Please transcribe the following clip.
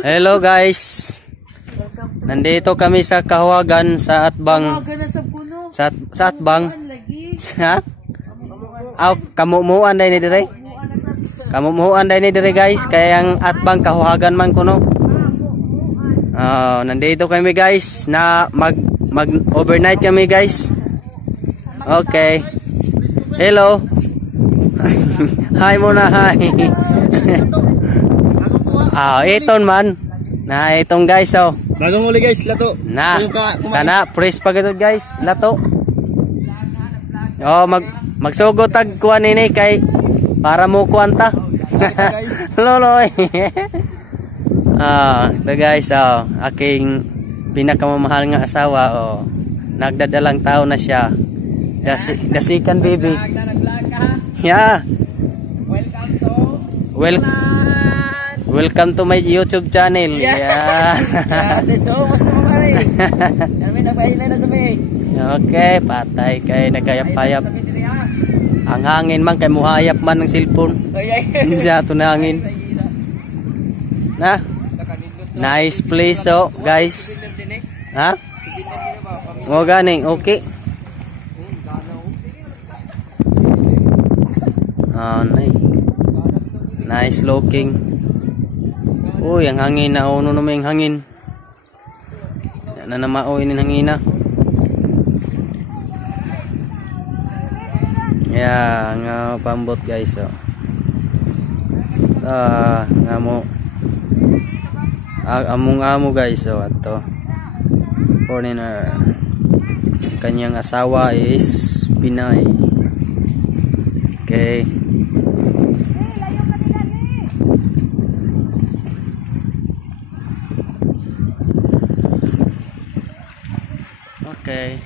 Hello guys. Nandito kami sa Kahuwagan sa Atbang. Sa Atbang. Ha? Aw, kamumuan dai ni dire. Kamumuan dai ni dire guys, kaya ang Atbang Kahuwagan man kuno. Nandito kami guys na mag overnight kami guys. Okay. Hello. Hi muna, hi. Iton man. Na itong guys Bagong uli guys, lato. Na. Kana press pa gito guys, lato. Magsugod tag kuan ini kay para mo kuanta. Loloy. Ito guys, aking pinakamamahal nga asawa, nagdadalang tao na siya. Dasikan baby. Yeah. Welcome to my YouTube channel. Yeah. Okay, patay kay nagkayap-ayap. Ang hangin man kay muhayap man ng cellphone. Sa tunangin. Na. Nice place guys. Ha? O ganing okay. Nice looking. Uy, ang hangin na uno naman yung hangin. Yan na namao yung hangin na. Yeah, nga pambot guys. Nga mo. Among amo guys. Ato. Foreigner. Kanyang asawa is Pinay. Okay. Okay.